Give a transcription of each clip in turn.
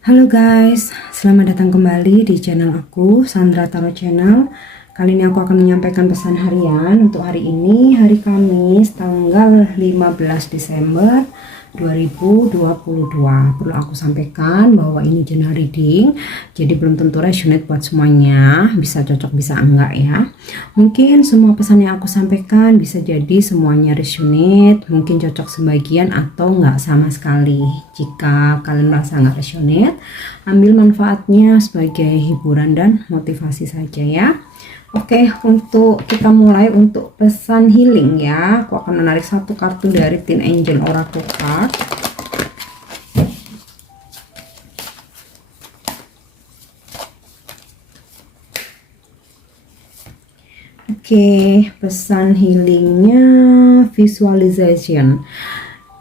Halo guys, selamat datang kembali di channel aku, Sandra Tarot Channel. Kali ini aku akan menyampaikan pesan harian untuk hari ini, hari Kamis, tanggal 15 Desember 2022. Perlu aku sampaikan bahwa ini general reading, jadi belum tentu resonate buat semuanya, bisa cocok bisa enggak ya. Mungkin semua pesan yang aku sampaikan bisa jadi semuanya resonate, mungkin cocok sebagian atau enggak sama sekali. Jika kalian merasa enggak resonate, ambil manfaatnya sebagai hiburan dan motivasi saja ya. Oke, untuk kita mulai untuk pesan healing ya. Aku akan menarik satu kartu dari Teen Angel Oracle Card. Oke, pesan healingnya visualization.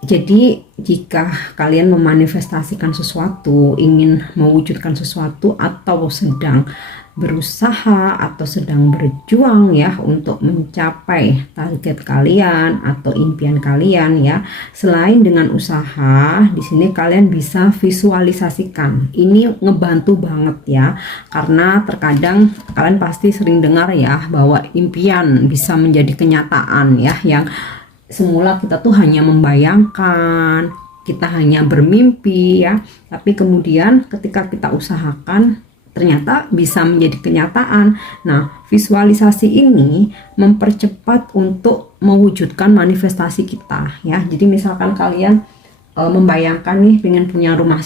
Jadi jika kalian memanifestasikan sesuatu, ingin mewujudkan sesuatu atau sedang berusaha atau sedang berjuang ya untuk mencapai target kalian atau impian kalian ya. Selain dengan usaha, di sini kalian bisa visualisasikan. Ini ngebantu banget ya. Karena terkadang kalian pasti sering dengar ya bahwa impian bisa menjadi kenyataan ya, yang semula kita tuh hanya membayangkan, kita hanya bermimpi ya, tapi kemudian ketika kita usahakan ternyata bisa menjadi kenyataan. Nah, visualisasi ini mempercepat untuk mewujudkan manifestasi kita ya. Jadi misalkan kalian membayangkan nih pengen punya rumah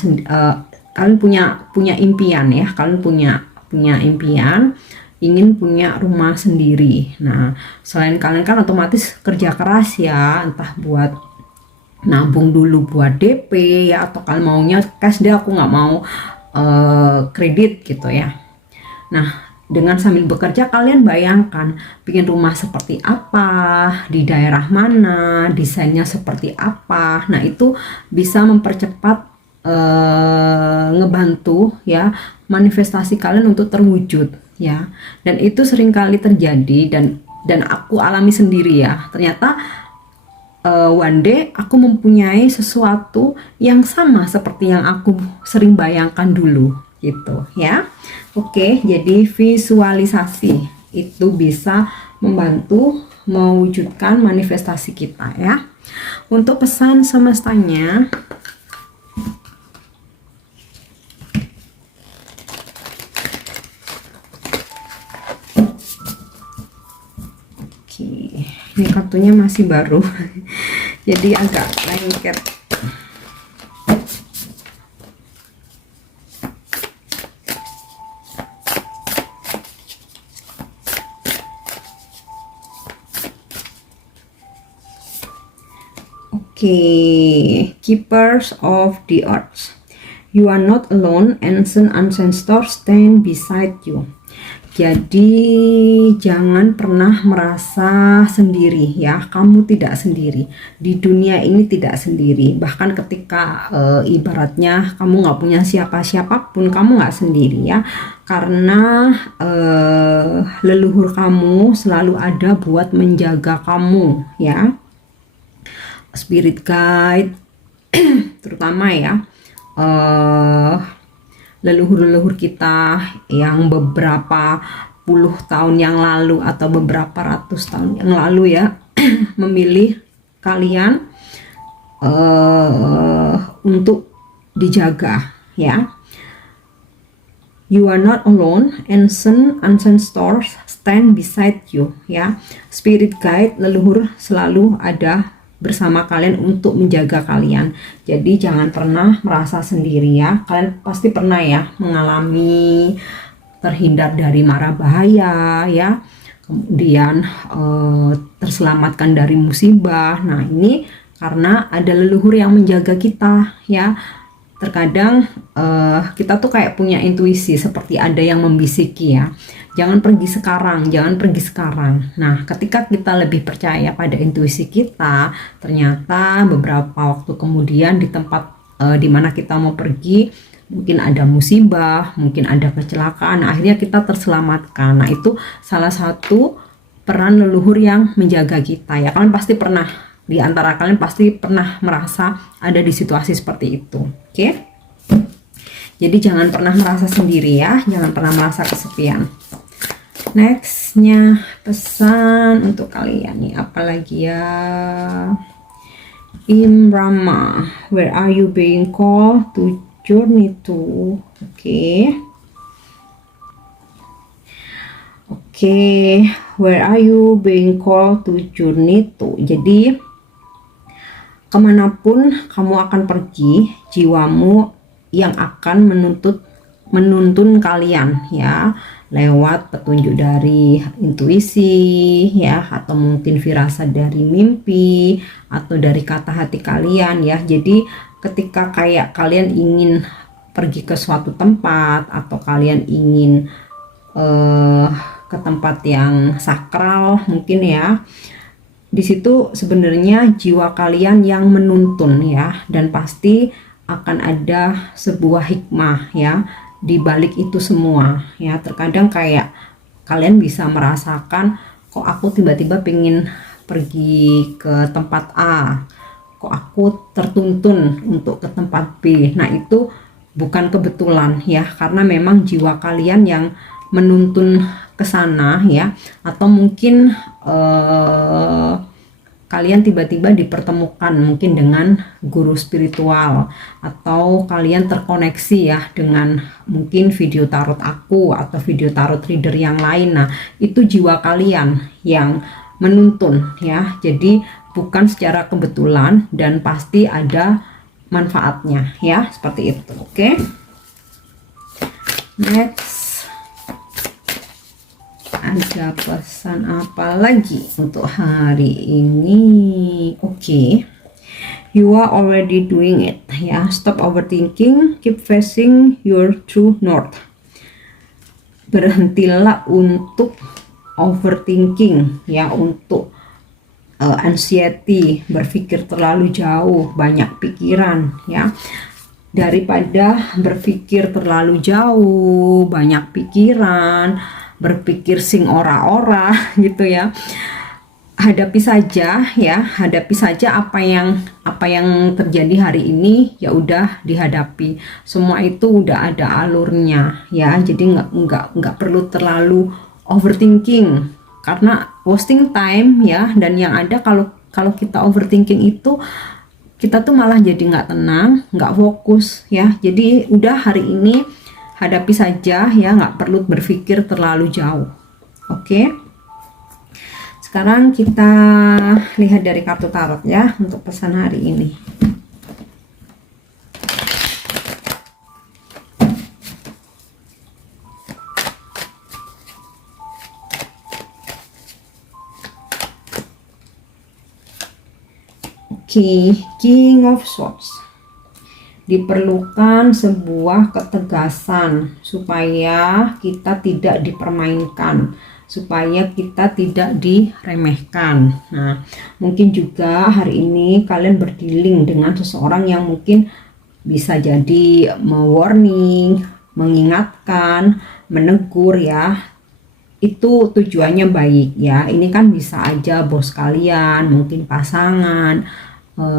kalian punya impian ya, kalian punya impian ingin punya rumah sendiri. Nah, selain kalian kan otomatis kerja keras ya, entah buat nabung dulu buat DP ya, atau kalian maunya cash deh, aku nggak mau kredit gitu ya. Nah, dengan sambil bekerja kalian bayangkan bikin rumah seperti apa, di daerah mana, desainnya seperti apa. Nah, itu bisa mempercepat ngebantu ya manifestasi kalian untuk terwujud ya. Dan itu seringkali terjadi dan aku alami sendiri ya. Ternyata one day aku mempunyai sesuatu yang sama seperti yang aku sering bayangkan dulu gitu ya. Oke, jadi visualisasi itu bisa membantu mewujudkan manifestasi kita ya. Untuk pesan semestanya, ini kartunya masih baru jadi agak lengket. Oke, Keepers of the Earth. You are not alone, ancient ancestors stand beside you. Jadi jangan pernah merasa sendiri ya, kamu tidak sendiri di dunia ini, tidak sendiri. Bahkan ketika ibaratnya kamu nggak punya siapa-siapa pun kamu nggak sendiri ya, karena leluhur kamu selalu ada buat menjaga kamu ya. Spirit guide terutama ya, leluhur-leluhur kita yang beberapa puluh tahun yang lalu atau beberapa ratus tahun yang lalu ya memilih kalian untuk dijaga ya. You are not alone, ancient ancestors stand beside you ya. Spirit guide, leluhur selalu ada bersama kalian untuk menjaga kalian. Jadi jangan pernah merasa sendiri ya. Kalian pasti pernah ya mengalami terhindar dari mara bahaya ya, kemudian terselamatkan dari musibah. Nah, ini karena ada leluhur yang menjaga kita ya. Terkadang kita tuh kayak punya intuisi, seperti ada yang membisiki ya, jangan pergi sekarang, jangan pergi sekarang. Nah, ketika kita lebih percaya pada intuisi kita, ternyata beberapa waktu kemudian di tempat di mana kita mau pergi, mungkin ada musibah, mungkin ada kecelakaan, akhirnya kita terselamatkan. Nah, itu salah satu peran leluhur yang menjaga kita ya. Kalian pasti pernah, di antara kalian pasti pernah merasa ada di situasi seperti itu. Oke? Jadi jangan pernah merasa sendiri ya, jangan pernah merasa kesepian. Nextnya pesan untuk kalian nih, apalagi ya. Imrama, where are you being called to journey to? Oke, where are you being called to journey to? Jadi kemanapun kamu akan pergi, jiwamu yang akan menuntun kalian ya, lewat petunjuk dari intuisi ya, atau mungkin firasat dari mimpi, atau dari kata hati kalian ya. Jadi ketika kayak kalian ingin pergi ke suatu tempat, atau kalian ingin ke tempat yang sakral mungkin ya, di situ sebenarnya jiwa kalian yang menuntun ya, dan pasti akan ada sebuah hikmah ya di balik itu semua ya. Terkadang kayak kalian bisa merasakan, kok aku tiba-tiba pengen pergi ke tempat A, kok aku tertuntun untuk ke tempat B. Nah itu bukan kebetulan ya, karena memang jiwa kalian yang menuntun ke sana ya. Atau mungkin kalian tiba-tiba dipertemukan mungkin dengan guru spiritual, atau kalian terkoneksi ya dengan mungkin video tarot aku atau video tarot reader yang lain. Nah itu jiwa kalian yang menuntun ya, jadi bukan secara kebetulan, dan pasti ada manfaatnya ya, seperti itu. Oke. Next, ada pesan apa lagi untuk hari ini? Oke. You are already doing it ya. Stop overthinking, keep facing your true north. Berhentilah untuk overthinking ya, untuk anxiety, berpikir terlalu jauh, banyak pikiran ya. Daripada berpikir terlalu jauh, banyak pikiran, berpikir sing ora-ora gitu ya, hadapi saja ya, hadapi saja apa yang terjadi hari ini, ya udah dihadapi. Semua itu udah ada alurnya ya, jadi nggak perlu terlalu overthinking, karena wasting time ya. Dan yang ada kalau kita overthinking itu, kita tuh malah jadi nggak tenang, nggak fokus ya. Jadi udah hari ini hadapi saja ya, nggak perlu berpikir terlalu jauh. Oke. Sekarang kita lihat dari kartu tarot ya untuk pesan hari ini. Oke, King of Swords. Diperlukan sebuah ketegasan supaya kita tidak dipermainkan, supaya kita tidak diremehkan. Nah, mungkin juga hari ini kalian berdealing dengan seseorang yang mungkin bisa jadi mewarning, mengingatkan, menegur ya. Itu tujuannya baik ya. Ini kan bisa aja bos kalian, mungkin pasangan,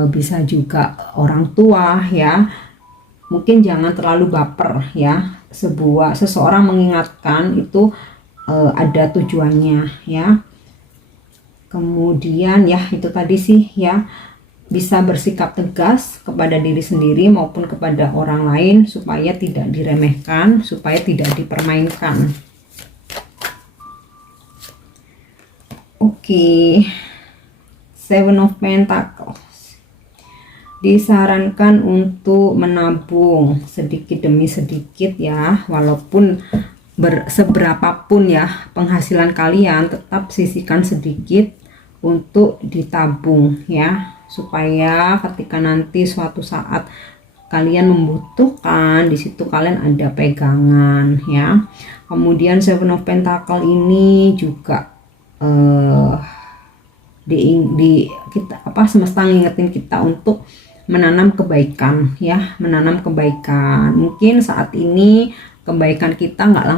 bisa juga orang tua ya. Mungkin jangan terlalu baper ya. Seseorang mengingatkan itu ada tujuannya ya. Kemudian ya itu tadi sih ya, bisa bersikap tegas kepada diri sendiri maupun kepada orang lain, supaya tidak diremehkan, supaya tidak dipermainkan. Oke. Seven of Pentacles. Disarankan untuk menabung sedikit demi sedikit ya, walaupun seberapapun ya penghasilan kalian, tetap sisihkan sedikit untuk ditabung ya, supaya ketika nanti suatu saat kalian membutuhkan, di situ kalian ada pegangan ya. Kemudian Seven of Pentacles ini juga semesta ngingetin kita untuk menanam kebaikan ya, menanam kebaikan. Mungkin saat ini kebaikan kita nggak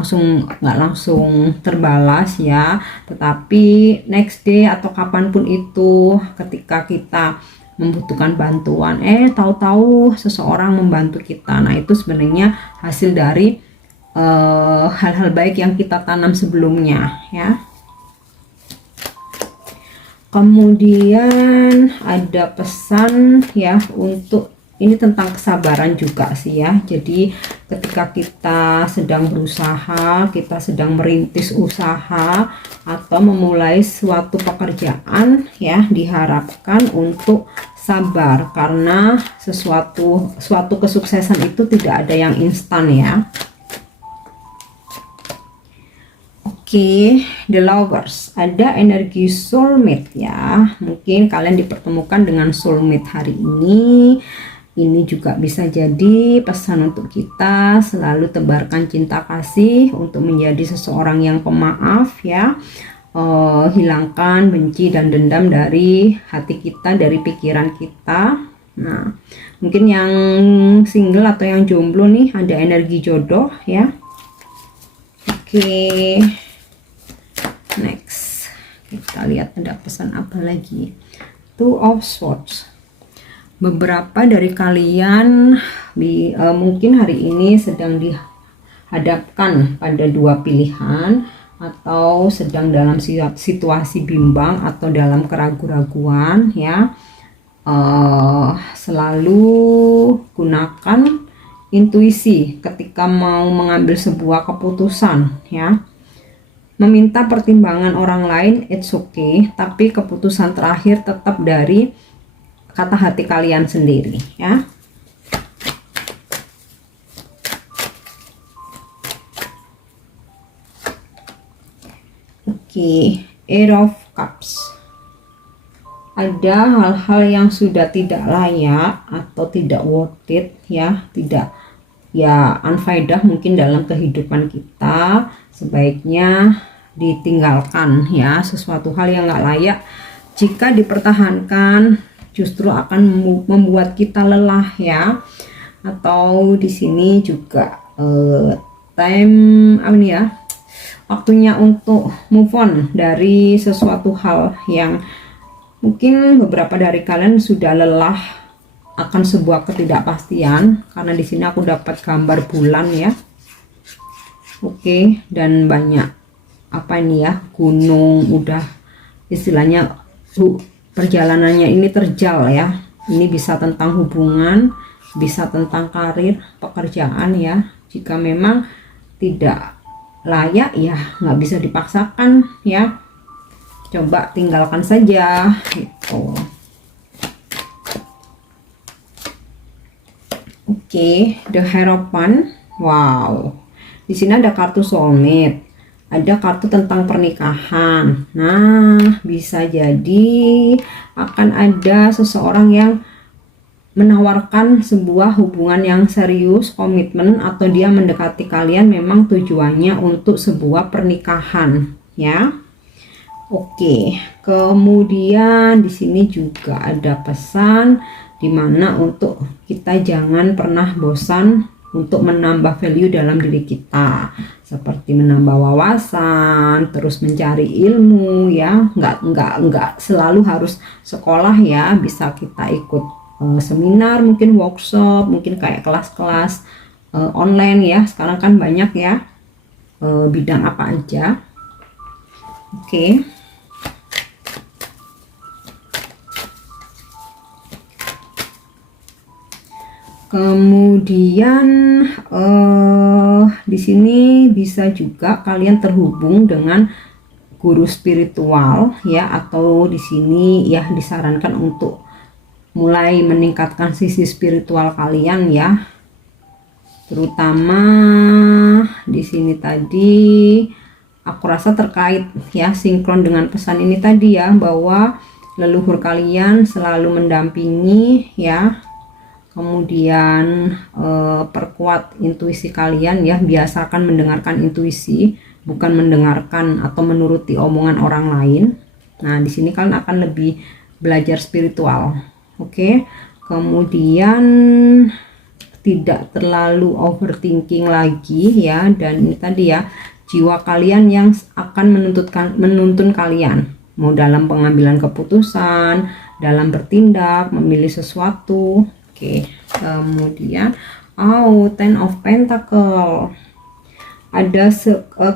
langsung terbalas ya, tetapi next day atau kapanpun itu, ketika kita membutuhkan bantuan, tahu-tahu seseorang membantu kita. Nah, itu sebenarnya hasil dari hal-hal baik yang kita tanam sebelumnya ya. Kemudian ada pesan ya, untuk ini tentang kesabaran juga sih ya. Jadi ketika kita sedang berusaha, kita sedang merintis usaha atau memulai suatu pekerjaan ya, diharapkan untuk sabar, karena suatu kesuksesan itu tidak ada yang instan ya. Oke, the lovers, ada energi soulmate ya. Mungkin kalian dipertemukan dengan soulmate hari ini. Ini juga bisa jadi pesan untuk kita selalu tebarkan cinta kasih untuk menjadi seseorang yang pemaaf ya. Hilangkan benci dan dendam dari hati kita, dari pikiran kita. Nah, mungkin yang single atau yang jomblo nih, ada energi jodoh ya. Oke. Next, kita lihat ada pesan apa lagi. Two of Swords. Beberapa dari kalian mungkin hari ini sedang dihadapkan pada dua pilihan, atau sedang dalam situasi bimbang atau dalam keraguan-raguan ya. Selalu gunakan intuisi ketika mau mengambil sebuah keputusan ya. Meminta pertimbangan orang lain, it's okay, tapi keputusan terakhir tetap dari kata hati kalian sendiri ya. Oke, Eight of Cups. Ada hal-hal yang sudah tidak layak atau tidak worth it ya, tidak ya, unfaedah mungkin dalam kehidupan kita, sebaiknya ditinggalkan ya. Sesuatu hal yang nggak layak jika dipertahankan justru akan membuat kita lelah ya. Atau di sini juga waktunya untuk move on dari sesuatu hal yang mungkin beberapa dari kalian sudah lelah akan sebuah ketidakpastian, karena di sini aku dapat gambar bulan ya. Oke, dan banyak gunung, udah istilahnya perjalanannya ini terjal ya. Ini bisa tentang hubungan, bisa tentang karir, pekerjaan ya. Jika memang tidak layak ya nggak bisa dipaksakan ya, coba tinggalkan saja gitu. Oke, the Hierophant. Wow, di sini ada kartu soulmate, ada kartu tentang pernikahan. Nah, bisa jadi akan ada seseorang yang menawarkan sebuah hubungan yang serius, komitmen, atau dia mendekati kalian memang tujuannya untuk sebuah pernikahan ya. Oke, kemudian di sini juga ada pesan dimana untuk kita jangan pernah bosan untuk menambah value dalam diri kita, seperti menambah wawasan, terus mencari ilmu ya. Nggak selalu harus sekolah ya, bisa kita ikut seminar, mungkin workshop, mungkin kayak kelas-kelas online ya. Sekarang kan banyak ya, bidang apa aja. Oke. Kemudian di sini bisa juga kalian terhubung dengan guru spiritual ya, atau di sini ya disarankan untuk mulai meningkatkan sisi spiritual kalian ya. Terutama di sini tadi aku rasa terkait ya, sinkron dengan pesan ini tadi ya, bahwa leluhur kalian selalu mendampingi ya. Kemudian perkuat intuisi kalian ya, biasakan mendengarkan intuisi, bukan mendengarkan atau menuruti omongan orang lain. Nah, di sini kalian akan lebih belajar spiritual. Oke. Kemudian tidak terlalu overthinking lagi ya, dan ini tadi ya, jiwa kalian yang akan menuntun kalian, mau dalam pengambilan keputusan, dalam bertindak, memilih sesuatu. Oke, kemudian Ten of Pentacle, ada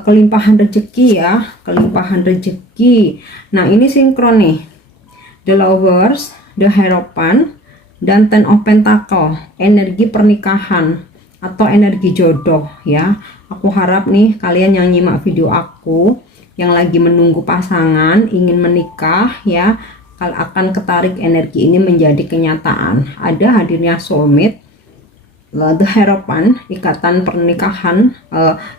kelimpahan rezeki ya, kelimpahan rezeki. Nah ini sinkron nih, The Lovers, The Hierophant, dan Ten of Pentacle, energi pernikahan atau energi jodoh ya. Aku harap nih kalian yang nyimak video aku yang lagi menunggu pasangan, ingin menikah ya, akan ketarik energi ini menjadi kenyataan. Ada hadirnya soulmate, The Hierophant, ikatan pernikahan,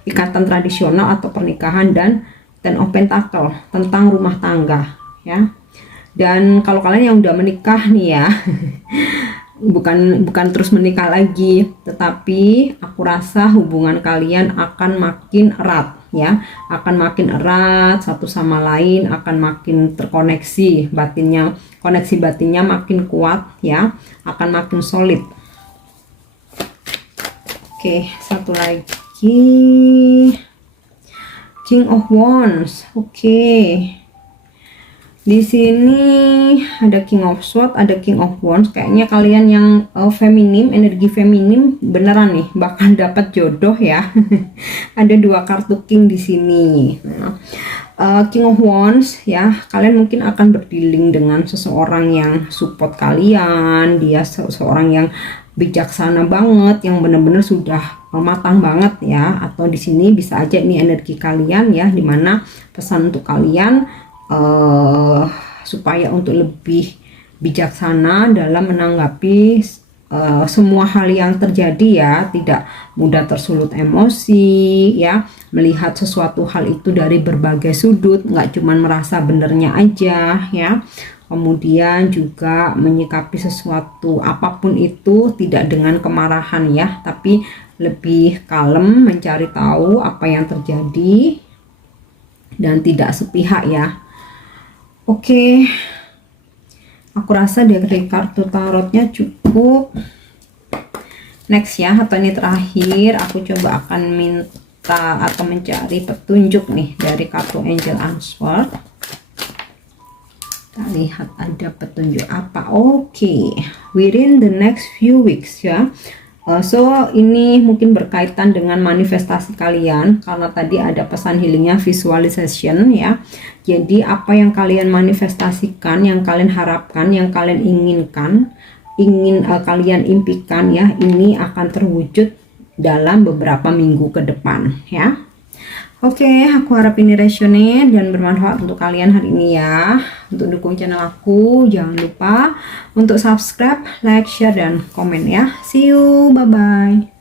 ikatan tradisional atau pernikahan, dan Ten of Pentacle tentang rumah tangga ya. Dan kalau kalian yang udah menikah nih ya bukan terus menikah lagi, tetapi aku rasa hubungan kalian akan makin erat ya, akan makin erat satu sama lain, akan makin terkoneksi batinnya, koneksi batinnya makin kuat ya, akan makin solid. Oke, satu lagi, King of Wands. Oke. Di sini ada King of Swords, ada King of Wands. Kayaknya kalian yang feminim, energi feminim beneran nih bakal dapat jodoh ya. Ada dua kartu King di sini. King of Wands ya, kalian mungkin akan berdealing dengan seseorang yang support kalian. Dia seseorang yang bijaksana banget, yang benar-benar sudah matang banget ya. Atau di sini bisa aja ini energi kalian ya, dimana pesan untuk kalian supaya untuk lebih bijaksana dalam menanggapi semua hal yang terjadi ya, tidak mudah tersulut emosi ya, melihat sesuatu hal itu dari berbagai sudut, nggak cuman merasa benernya aja ya, kemudian juga menyikapi sesuatu apapun itu tidak dengan kemarahan ya, tapi lebih kalem, mencari tahu apa yang terjadi dan tidak sepihak ya. Oke, aku rasa dari kartu tarotnya cukup. Next ya, atau ini terakhir, aku coba akan minta atau mencari petunjuk nih dari kartu Angel Answer. Kita lihat ada petunjuk apa. Oke, within the next few weeks ya. So ini mungkin berkaitan dengan manifestasi kalian, karena tadi ada pesan healingnya visualization ya. Jadi apa yang kalian manifestasikan, yang kalian harapkan, yang kalian inginkan, kalian impikan ya, ini akan terwujud dalam beberapa minggu ke depan ya. Oke, aku harap ini resonate dan bermanfaat untuk kalian hari ini ya. Untuk dukung channel aku, jangan lupa untuk subscribe, like, share, dan komen ya. See you, bye-bye.